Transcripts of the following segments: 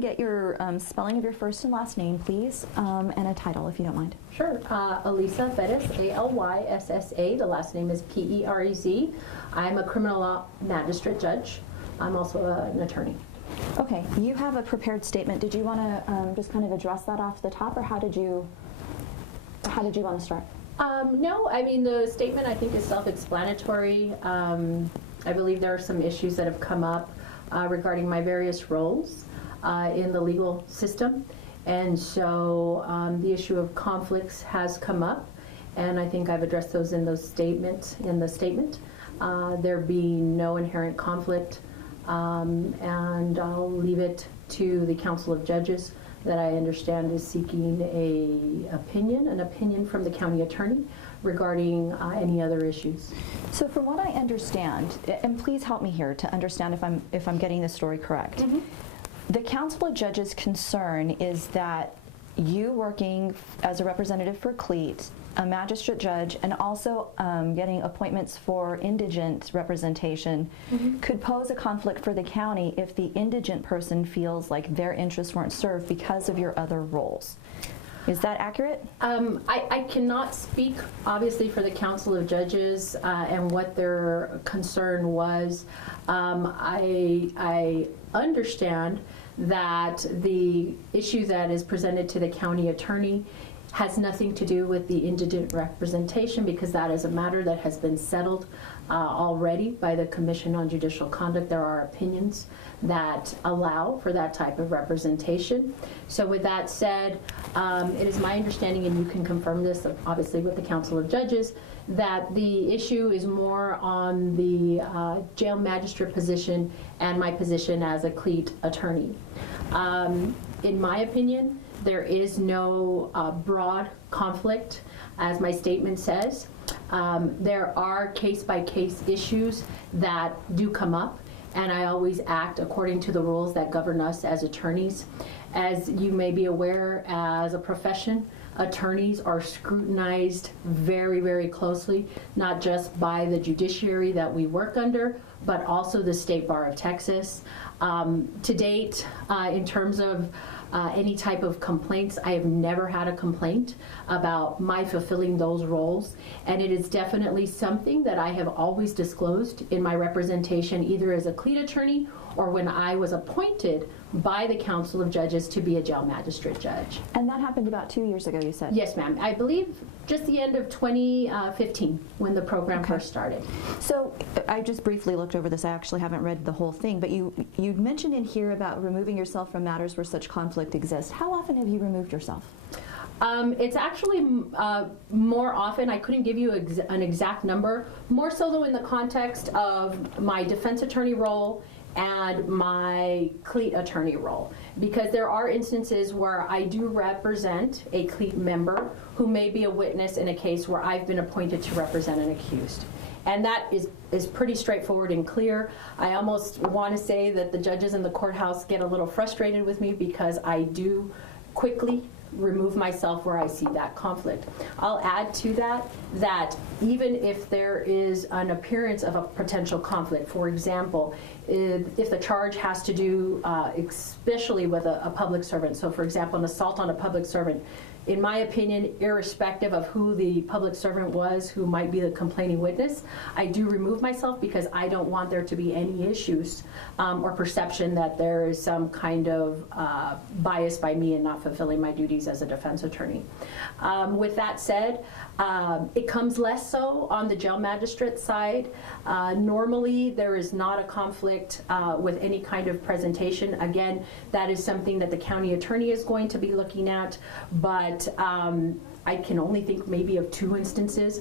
and get your spelling of your first and last name, please, and a title, if you don't mind. Sure. Alyssa Perez, A-L-Y-S-S-A. The last name is P-E-R-E-Z. I'm a criminal law magistrate judge. I'm also an attorney. Okay. You have a prepared statement. Did you want to just kind of address that off the top, or how did you want to start? No, I mean, the statement I think is self-explanatory. I believe there are some issues that have come up regarding my various roles in the legal system. And so the issue of conflicts has come up, and I think I've addressed those in the statement. There being no inherent conflict, and I'll leave it to the Council of Judges that I understand is seeking an opinion from the county attorney regarding any other issues. So from what I understand, and please help me here to understand if I'm getting this story correct, Mm-hmm. the Council of Judges' concern is that you working as a representative for CLEAT, a magistrate judge, and also getting appointments for indigent representation Mm-hmm. could pose a conflict for the county if the indigent person feels like their interests weren't served because of your other roles. Is that accurate? I cannot speak, obviously, for the Council of Judges and what their concern was. I understand that the issue that is presented to the county attorney has nothing to do with the indigent representation, because that is a matter that has been settled already by the Commission on Judicial Conduct. There are opinions that allow for that type of representation. So with that said, it is my understanding, and you can confirm this obviously with the Council of Judges, that the issue is more on the jail magistrate position and my position as a CLEAT attorney. In my opinion, there is no broad conflict, as my statement says. There are case-by-case issues that do come up, and I always act according to the rules that govern us as attorneys. As you may be aware, as a profession, attorneys are scrutinized very, very closely, not just by the judiciary that we work under, but also the State Bar of Texas. To date, in terms of any type of complaints, I have never had a complaint about my fulfilling those roles, and it is definitely something that I have always disclosed in my representation, either as a CLEAT attorney or when I was appointed by the Council of Judges to be a jail magistrate judge. And that happened about 2 years ago, you said? Yes, ma'am. I believe just the end of 2015 when the program first started. So I just briefly looked over this. I actually haven't read the whole thing, but you mentioned in here about removing yourself from matters where such conflict exists. How often have you removed yourself? It's actually more often. I couldn't give you an exact number. More so though in the context of my defense attorney role and my CLEAT attorney role, because there are instances where I do represent a CLEAT member who may be a witness in a case where I've been appointed to represent an accused. And that is pretty straightforward and clear. I almost want to say that the judges in the courthouse get a little frustrated with me because I do quickly remove myself where I see that conflict. I'll add to that even if there is an appearance of a potential conflict, for example, if the charge has to do especially with a public servant, so for example an assault on a public servant, in my opinion, irrespective of who the public servant was who might be the complaining witness, I do remove myself because I don't want there to be any issues or perception that there is some kind of bias by me in not fulfilling my duties as a defense attorney. With that said, it comes less so on the jail magistrate side. Normally, there is not a conflict with any kind of presentation. Again, that is something that the county attorney is going to be looking at, but I can only think maybe of 2 instances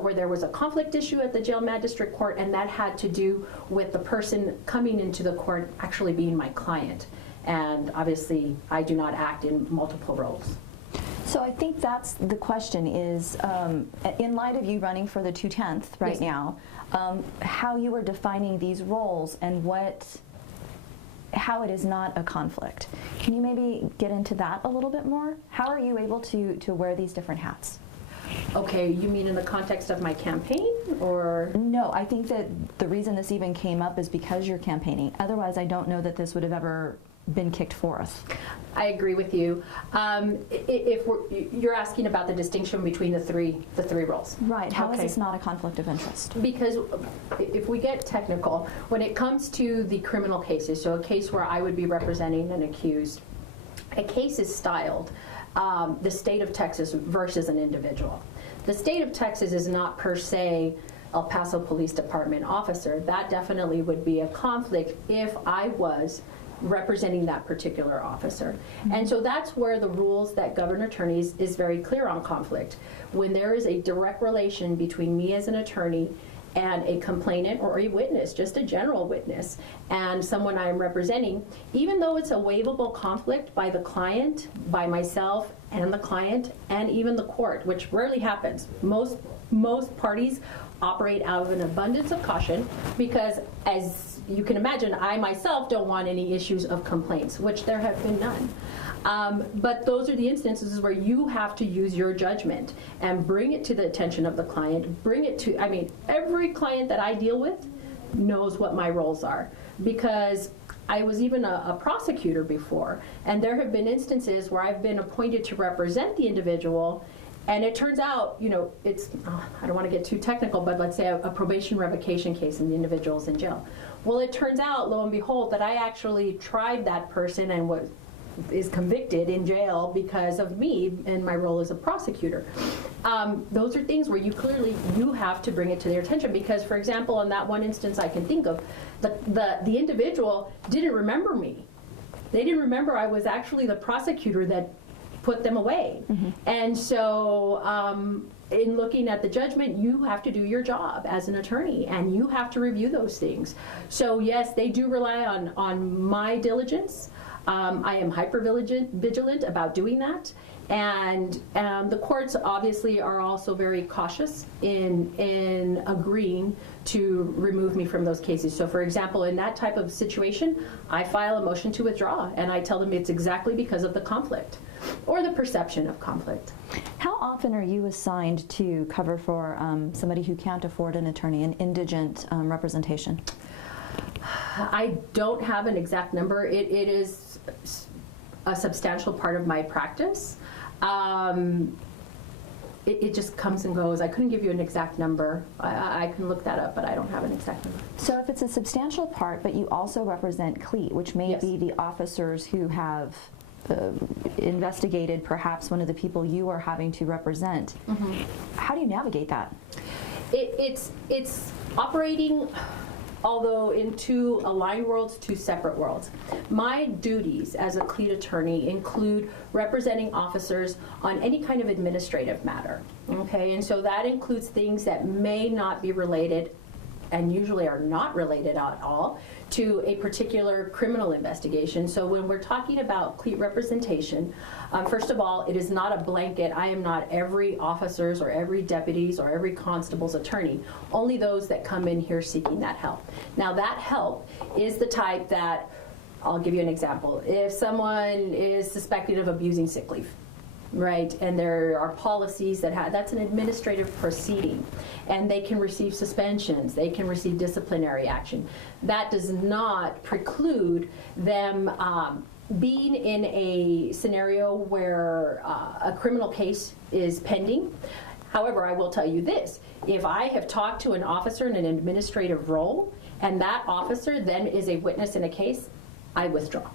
where there was a conflict issue at the jail magistrate court, and that had to do with the person coming into the court actually being my client. And obviously, I do not act in multiple roles. So I think that's the question is, in light of you running for the 210th right now, how you are defining these roles and how it is not a conflict. Can you maybe get into that a little bit more? How are you able to wear these different hats? Okay, you mean in the context of my campaign, or? No, I think that the reason this even came up is because you're campaigning. Otherwise, I don't know that this would have ever been kicked forth. I agree with you. If you're asking about the distinction between the three roles. Right. How is Okay. this not a conflict of interest? Because if we get technical, when it comes to the criminal cases, so a case where I would be representing an accused, a case is styled the state of Texas versus an individual. The state of Texas is not per se El Paso Police Department officer. That definitely would be a conflict if I was representing that particular officer. And so that's where the rules that govern attorneys is very clear on conflict. When there is a direct relation between me as an attorney and a complainant or a witness, just a general witness, and someone I'm representing, even though it's a waivable conflict by the client, by myself and the client, and even the court, which rarely happens. Most parties operate out of an abundance of caution because, as you can imagine, I myself don't want any issues of complaints, which there have been none. But those are the instances where you have to use your judgment and bring it to the attention of the client, bring it to, I mean, every client that I deal with knows what my roles are, because I was even a prosecutor before, and there have been instances where I've been appointed to represent the individual, and it turns out, you know, it's, I don't want to get too technical, but let's say a probation revocation case and the individual's in jail. Well, it turns out, lo and behold, that I actually tried that person and is convicted in jail because of me and my role as a prosecutor. Those are things where you have to bring it to their attention, because, for example, in that one instance I can think of, the individual didn't remember me. They didn't remember I was actually the prosecutor that put them away. Mm-hmm. And so in looking at the judgment, you have to do your job as an attorney, and you have to review those things. So yes, they do rely on my diligence. I am hyper vigilant about doing that, and the courts obviously are also very cautious in agreeing to remove me from those cases. So for example, in that type of situation, I file a motion to withdraw, and I tell them it's exactly because of the conflict or the perception of conflict. How often are you assigned to cover for somebody who can't afford an attorney, an indigent representation? I don't have an exact number. It is a substantial part of my practice. It just comes and goes. I couldn't give you an exact number. I can look that up, but I don't have an exact number. So if it's a substantial part, but you also represent CLEAT, which may Yes. be the officers who have investigated perhaps one of the people you are having to represent, mm-hmm. How do you navigate that? It's operating, although in two aligned worlds, two separate worlds. My duties as a CLEAT attorney include representing officers on any kind of administrative matter, okay? And so that includes things that may not be related, and usually are not related at all, to a particular criminal investigation. So when we're talking about CLEAT representation, first of all, it is not a blanket. I am not every officer's or every deputy's or every constable's attorney, only those that come in here seeking that help. Now that help is the type that, I'll give you an example. If someone is suspected of abusing sick leave, right, and there are policies that's an administrative proceeding, and they can receive suspensions, they can receive disciplinary action. That does not preclude them being in a scenario where a criminal case is pending. However, I will tell you this: if I have talked to an officer in an administrative role, and that officer then is a witness in a case, I withdraw.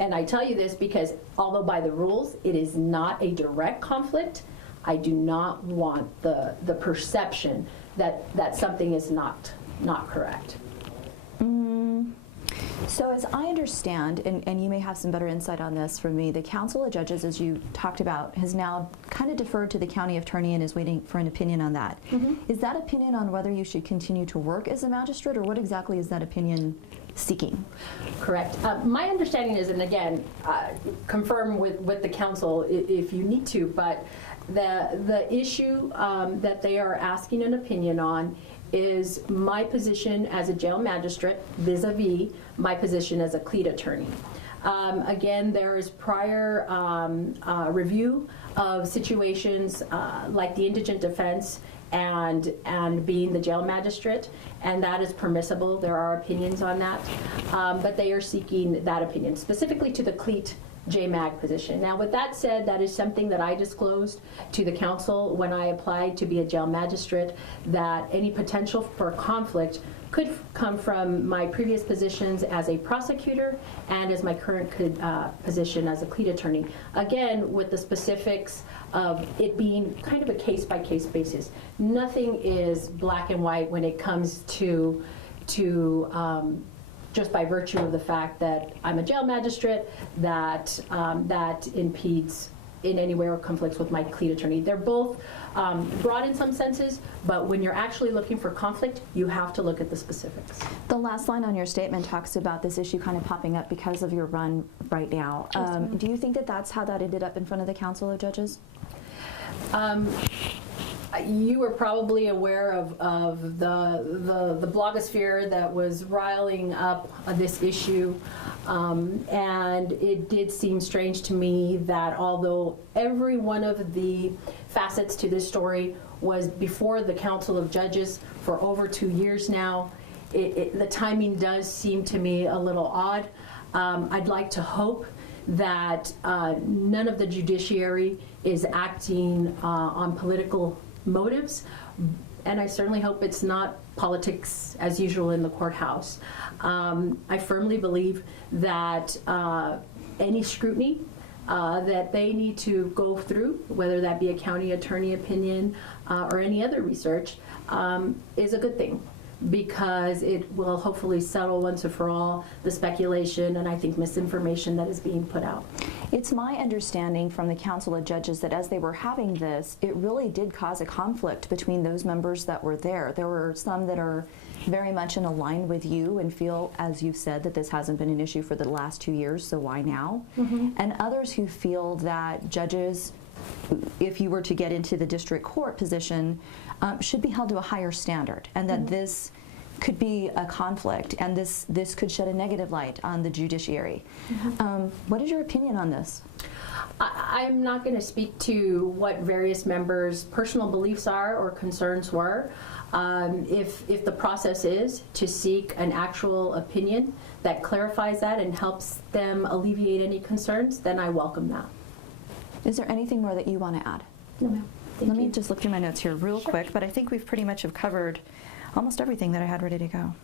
And I tell you this because, although by the rules it is not a direct conflict, I do not want the perception that something is not correct. So as I understand, and you may have some better insight on this from me, the Council of Judges, as you talked about, has now kind of deferred to the county attorney and is waiting for an opinion on that. Mm-hmm. Is that opinion on whether you should continue to work as a magistrate, or what exactly is that opinion seeking? Correct. My understanding is, and again, confirm with the council if you need to, but the issue that they are asking an opinion on is my position as a jail magistrate vis-a-vis my position as a CLEAT attorney. Again, there is prior review of situations like the indigent defense and being the jail magistrate, and that is permissible. There are opinions on that, but they are seeking that opinion specifically to the CLEAT JMAG position. Now, with that said, that is something that I disclosed to the council when I applied to be a jail magistrate, that any potential for conflict could come from my previous positions as a prosecutor and as my current position as a CLEAT attorney. Again, with the specifics of it being kind of a case-by-case basis. Nothing is black and white when it comes to just by virtue of the fact that I'm a jail magistrate, that impedes in any way or conflicts with my CLEAT attorney. They're both broad in some senses, but when you're actually looking for conflict, you have to look at the specifics. The last line on your statement talks about this issue kind of popping up because of your run right now. Do you think that that's how that ended up in front of the Council of Judges? You were probably aware of the blogosphere that was riling up this issue, and it did seem strange to me that although every one of the facets to this story was before the Council of Judges for over 2 years now, the timing does seem to me a little odd. I'd like to hope that none of the judiciary is acting on political motives, and I certainly hope it's not politics as usual in the courthouse. I firmly believe that any scrutiny that they need to go through, whether that be a county attorney opinion or any other research, is a good thing, because it will hopefully settle once and for all the speculation and I think misinformation that is being put out. It's my understanding from the Council of Judges that as they were having this, it really did cause a conflict between those members that were there. There were some that are very much in line with you and feel, as you've said, that this hasn't been an issue for the last 2 years, so why now? And others who feel that judges, if you were to get into the district court position, should be held to a higher standard, and that this could be a conflict, and this could shed a negative light on the judiciary. What is your opinion on this? I'm not going to speak to what various members' personal beliefs are or concerns were. If the process is to seek an actual opinion that clarifies that and helps them alleviate any concerns, then I welcome that. Is there anything more that you want to add? No, ma'am. Let me just look through my notes here real quick, but I think we've pretty much have covered almost everything that I had ready to go.